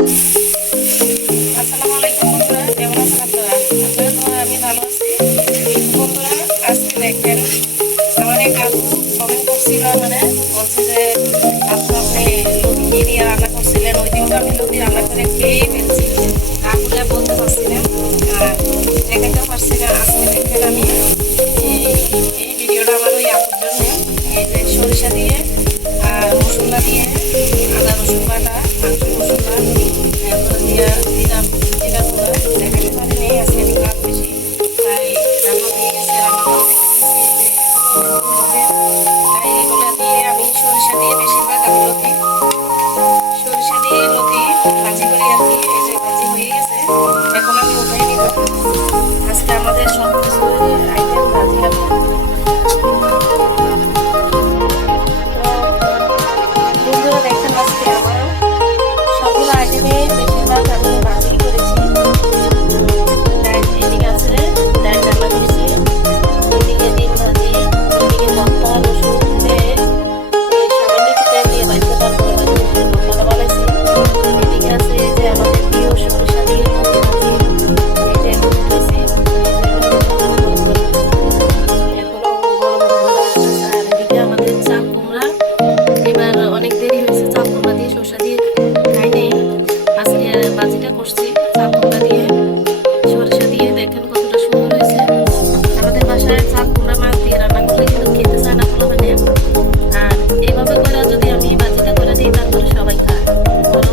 আসসালামু আলাইকুম বন্ধুরা, কেমন আছেন আপনারা? আপনারা তো আমি ভালো আছি বন্ধুরা। আজকে দেখেন আমার এক আপু কমেন্ট করছিল, বলছে যে আপু আপনি লতি দিয়ে রান্না করছিলেন। ওই দিনটা আমি লতি রান্না করে খেয়ে ফেলছি, আপুরা বলতে পারছি না আর দেখাতেও পারছি না। আজকে দেখেন আমি এই ভিডিওটা আমার ওই আপুর জন্য। এই যে সরিষা দিয়ে আর মশলা দিয়ে, আদা রসুন বাটা, মাংস মশলা দিয়ে দিলাম, জিরা গুঁড়া। দেখাতে পারি নেই, আজকে একটু কাজ বেশি, তাই রান্না হয়ে গেছে। রান্না করে তাই এগুলো দিয়ে আমি সরিষা দিয়ে বেশিরভাগ আমি সরিষা দিয়ে লতি ভাজি করি আর কি। এই যে ভাজি হয়ে গেছে, এখন আমি উঠাই নিব। আজকে আমাদের সব কিছু আইটেম ভাজি আছে। বন্ধুরা দেখেন আজকে আমার সবগুলো আইটেমে বেশিরভাগ আমি ভাজি করেছি। এদিকে আছে ডাল রান্না করছি, এদিকে ডিম ভাজি, এদিকে লঙ্কা রসুন তেল সামান্য একটু তেল দিয়ে ভাজতে, তারপরে মশলাটা বানাইছি। এদিকে আছে যে আমাদের প্রিয় সরিষা দিয়ে লতি ভাজি, এই যে উঠেছি এখনো গরম গরম উঠতেছে। আর এদিকে আমাদের চাপ কুমড়া, এবার অনেক দেরি হয়েছে চাপ কুমড়া দিয়ে শসা দিয়ে খাই নেই। আজকে ভাজিটা করছি চাপ কুমড়া দিয়ে সরিষা দিয়ে। দেখেন কতটা সুন্দর হয়েছে। আমাদের বাসায় চাপ কুমড়া মাছ দিয়ে রান্না করলে কিন্তু খেতে চায় না কোনো মানে। আর এইভাবে করে যদি আমি ভাজিটা করে দিই তারপরে সবাই খায়, বড়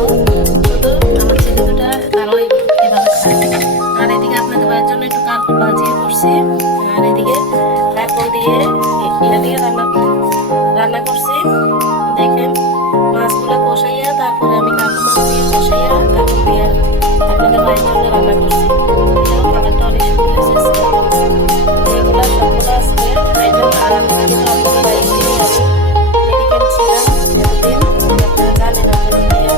ছোট আমার ছেলে দুটা তারাও এভাবে খায়। আর এদিকে আপনাদের বাড়ির জন্য একটু কারকল ভাজি করছি। আর এদিকে কারকল দিয়ে এটা দিয়ে রান্না করছি। দেখেন মাছগুলো কষাইয়া, তারপরে আমি কারকল মাছ দিয়ে কষাইয়া কারকল দিয়ে আপনাদের বাড়ির জন্য রান্না করছি। কালারটা অনেক সুন্দর এসেছে। এগুলো সবগুলো আজকে আইটেম। আর আমি কিন্তু আপনাদের বাড়ির দিনে আমি মেডিকেল ছিলাম এতদিন, আপনারা জানেন। আপনাদের ভাইয়া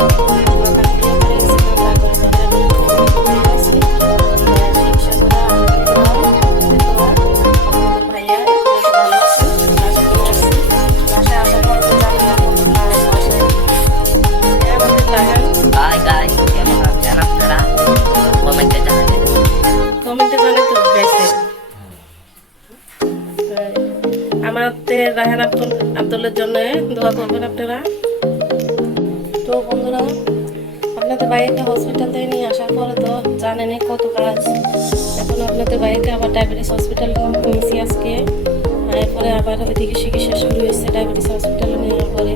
মাথা ক্লিয়ার করে গেছিল, তারপরে তাদের আমি গেছি চিকিৎসাগুলো আপনাদের ভাইয়া এখন একটু ভালো আছে। বাসায় আসার পর তো জানি না কোন বাসায় আমাদের লাগান। হাই গাইস, কেমন আছেন আপনারা? কমেন্টে জানাবেন। কমেন্টে জানাই তো গাইছে। আমাদের রায়হান আব্দুলের জন্য দোয়া করবেন আপনারা। তো বন্ধুরা, আপনাদের ভাইকে হসপিটাল থেকে নিয়ে আসার পরে তো জানেনই কত কাজ। এখন আপনাদের ভাইকে আবার ডায়াবেটিস হসপিটাল নিয়েছি আজকে। এরপরে আবার ওইদিকে চিকিৎসা শুরু হয়েছে ডায়াবেটিস হসপিটালে নেওয়ার পরে।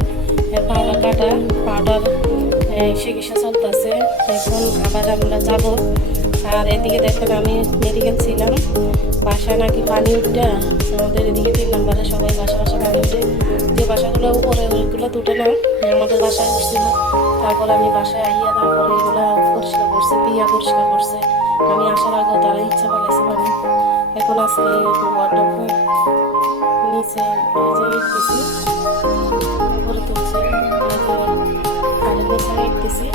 পাউডার কাটা, পাউডার চিকিৎসা চলতেছে। এখন আবার আমরা যাব। আর এদিকে দেখেন আমি মেডিকেল ছিলাম, বাসায় নাকি পানি উঠে আমাদের এদিকে 3 নম্বরে সবাই বাসা পানি উঠে। যে বাসাগুলো উপরে ওইগুলো তুটে না, আমাদের বাসায় উঠছিল। তারপরে আমি বাসায় আইয়া তারপরে এগুলো পরিষ্কার করছে, পিয়া পরিষ্কার করছে। আমি আসার আগে তারা ইচ্ছা পালাইছে পানি। এখন আজকে ওয়াটার নিচে এই যে ইটতেছি, উপরে তুলছি, খাটের নিচে ইটতেছি,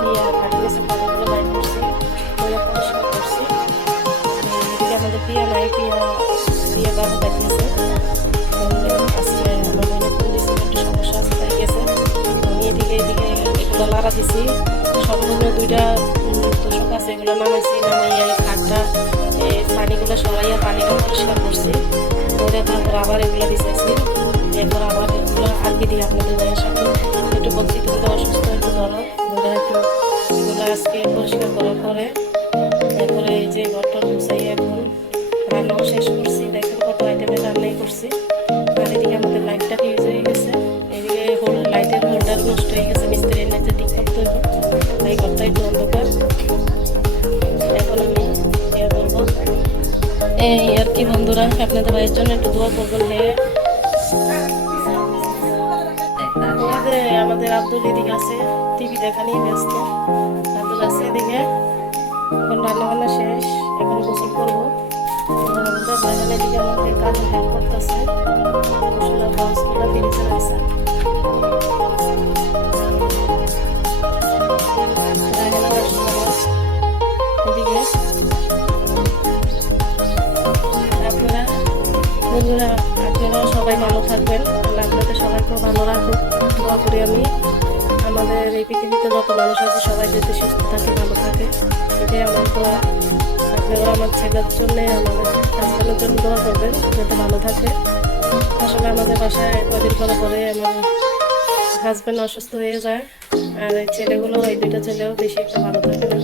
পিয়া খাটের নিচে পানিগুলো বাইর করছি, পরিষ্কার করছি। এদিকে আমাদের পিয়া নাই, পিয়া বাবু পাঠিয়েছে। আজকে আমার মনে ফোন দিয়েছিল, একটু সমস্যা আছে তাই গেছে। আমি এদিকে এগুলো লাড়া দিছি। সম্পূর্ণ 2টা তোষক আছে, এগুলো নামাইছি। নামাইয়া এই খাটটা পানিগুলো সরাইয়া পানিটা পরিষ্কার করছি করে তারপর আবার এগুলো বিছাইছি। এরপর আবার এগুলো আগে দিয়ে আপনাদের ভাইয়ের সাথে একটু বলছি কিন্তু অসুস্থ, একটু ধরো একটু এগুলো আজকে পরিষ্কার করার পরে এরপরে এই যে ঘরটা গুছাই এখন রান্নাও শেষ করছি। দেখেন কত আইটেমের রান্নাই করছি। আর এদিকে আমাদের লাইটটা ফিউজ হয়ে গেছে, এদিকে লাইটের হোল্ডার নষ্ট হয়ে গেছে, মিস্ত্রির নিচে ঠিক করতে হবে, তাই ঘরটা একটু অন্ধকার। এখন আমি বলবো এই আর কি বন্ধুরা, আপনাদের ভাইয়ের জন্য একটু দোয়া করবেন। আমাদের আব্দুল এদিকে আছে, টিভি দেখা নিয়ে ব্যস্ত। আব্দুল আছে এদিকে, এখন রান্নাবান্না শেষ, এখন গোসল করবো। আমাদের বাইরে এদিকে আমাদের কাজে হেল্প করতেছে, মশলা বাউসগুলো ফিরিজে রাখছে। এদিকে আপনারা বন্ধুরা, আপনারাও সবাই ভালো থাকবেন, আল্লাহ আপনাদের সবাইকেও ভালো রাখুক দোয়া করি আমি। আমাদের এই পৃথিবীতে যত মানুষ আছে সবাই যাতে সুস্থ থাকে, ভালো থাকে, এটাই আমার দোয়া। আপনারা আমার ছেলের জন্য, আমাদের হাজব্যান্ডের জন্য দোয়া করবেন যাতে ভালো থাকে। আসলে আমাদের বাসায় কদিন পরে পরে আমার হাজব্যান্ড অসুস্থ হয়ে যায়, আর এই ছেলেগুলো, এই দুইটা ছেলেও বেশি একটা ভালো থাকে না।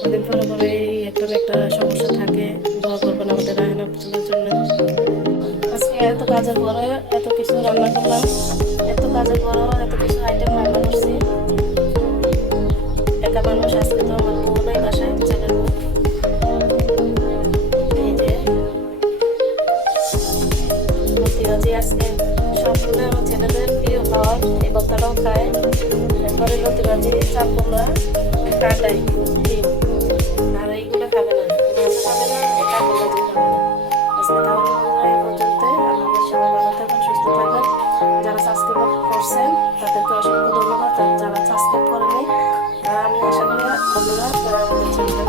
কদিন পরে পরে এই একটা না একটা সমস্যা থাকে। দোয়া করবেন আমাদের রায়হান আব্দুলের জন্য। আজকে এত কাজের পরে এত কিছু রান্না করলাম, এত কাজের পরেও এত কিছু আইটেম রান্না করছি। একা মানুষ, আজকে তো আমার বউ নাই বাসায়, ছেলের বউ। এই যে লতি ভাজি, আজকে সবগুলো আমার ছেলেদের প্রিয় খাবার, এই বক্তাটাও খায়। এরপরে লতি ভাজি, চাপলা, কাটাই, ডিম। আর এইগুলো খাবে না, মাছ খাবে না, কাঁকড়া ভাজি খাবে না। আজকে তাহলে বন্ধুরা এই পর্যন্ত। আমাদের সবাই ভালো থাকবেন, সুস্থ থাকবেন। যারা সাবস্ক্রাইব করছেন তাদেরকে অসংখ্য ধন্যবাদ, আর যারা সাবস্ক্রাইব করেনি তারা, আমি আশা করি বন্ধুরা তারা আমাদের চ্যানেলটা